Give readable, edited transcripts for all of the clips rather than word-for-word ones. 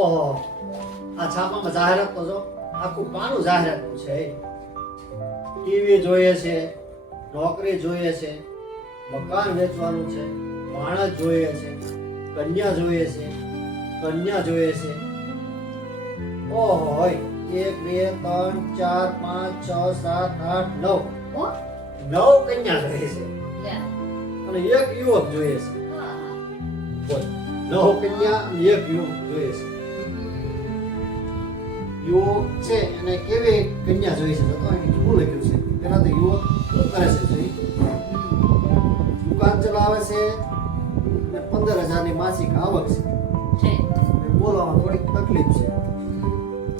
ઓહો, આ છાપામાં જાહેરાત તો જો આખું પાનું જાહેરાતનું છે. ટીવી જોઈએ છે, નોકરી જોઈએ છે, મકાન વેચવાનું છે, માણસ જોઈએ છે, કન્યા જોઈએ છે, કન્યા જોઈએ છે. ઓહો હોય 1 2 3 4 5 6 7 8 9 ઓ 9 કન્યા જોઈએ છે લે અને એક યુવક જોઈએ છે. બોલ 9 કન્યા અને એક યુવક જોઈએ છે. યુવક છે એને કેવી કન્યા જોઈએ છે તો અહીં શું લખ્યું છે? પેલા તો યુવક શું કરે છે જોઈ દુકાન ચલાવે છે અને 15,000 ની માસિક આવક છે. છે બોલવામાં થોડીક તકલીફ છે.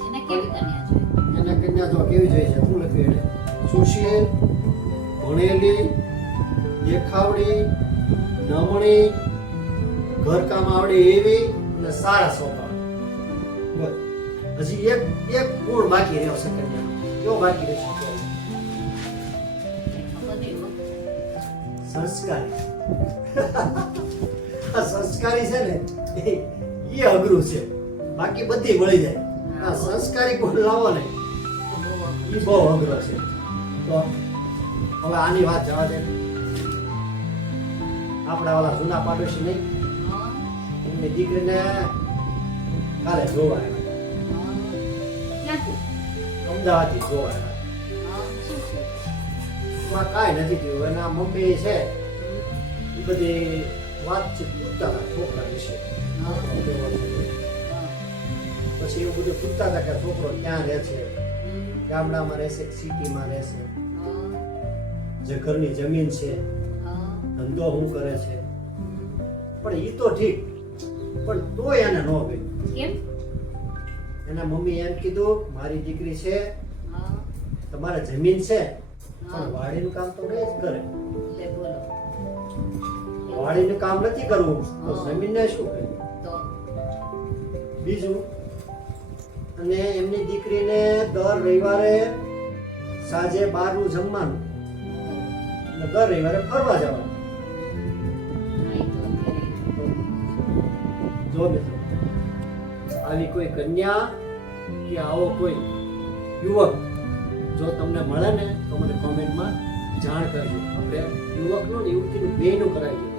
એને કેવી કન્યા જોઈએ? એને કન્યા જો કેવી જોઈએ છે શું લખ્યું એને? સુશીલ, ભણેલી, દેખાવડી, નમણી, ઘરકામ આવડે એવી અને સારા સ્વભાવ. બોલ હજી એક ગુણ બાકી રહ્યો છે કન્યાનો. કયો બાકી રહેશે? ખબર નહીં હો. સંસ્કારી. આ સંસ્કારી છે ને એ અઘરું છે, બાકી બધી મળી જાય. આ સંસ્કારી ગુણ લાવો ને એ બહુ અઘરો છે. તો હવે આની વાત જવા દે. આપણા ઓલા જૂના પાડોશી નહીં, હા એમની દીકરીને કાલે જોવા આવ્યા. ક્યાંથી? અમદાવાદથી જોવા આવ્યા. હા શું છે? એમાં કાંઈ નથી થયું. એના મમ્મી છે એ બધી વાતચીત પૂછતા હતા છોકરા વિશે. હા પછી એવું બધું પૂછતા હતા કે છોકરો ક્યાં રહે છે, ગામડામાં રહેશે કે સિટીમાં રહેશે, જે ઘરની જમીન છે, ધંધો શું કરે છે. પણ એ તો ઠીક, પણ તોય એને ન ગયું. કેમ? એના મમ્મી એમ કીધું મારી દીકરી છે, હા તમારે જમીન છે હા. પણ વાડીનું કામ તો નહીં જ કરે. લે બોલો વાડીનું કામ નથી કરવું તો જમીનને શું કરે? તો બીજું, અને એમની દીકરીને દર રવિવારે સાંજે 12 નું જમવાનું અને દર રવિવારે ફરવા જવાનું. નહીં તો અત્યારે જો મિત્રો, આવી કોઈ કન્યા કે આવો કોઈ યુવક જો તમને મળે ને તો મને કોમેન્ટમાં જાણ કરજો. આપણે યુવકનું ને યુવતીનું બેયનું કરાવીએ.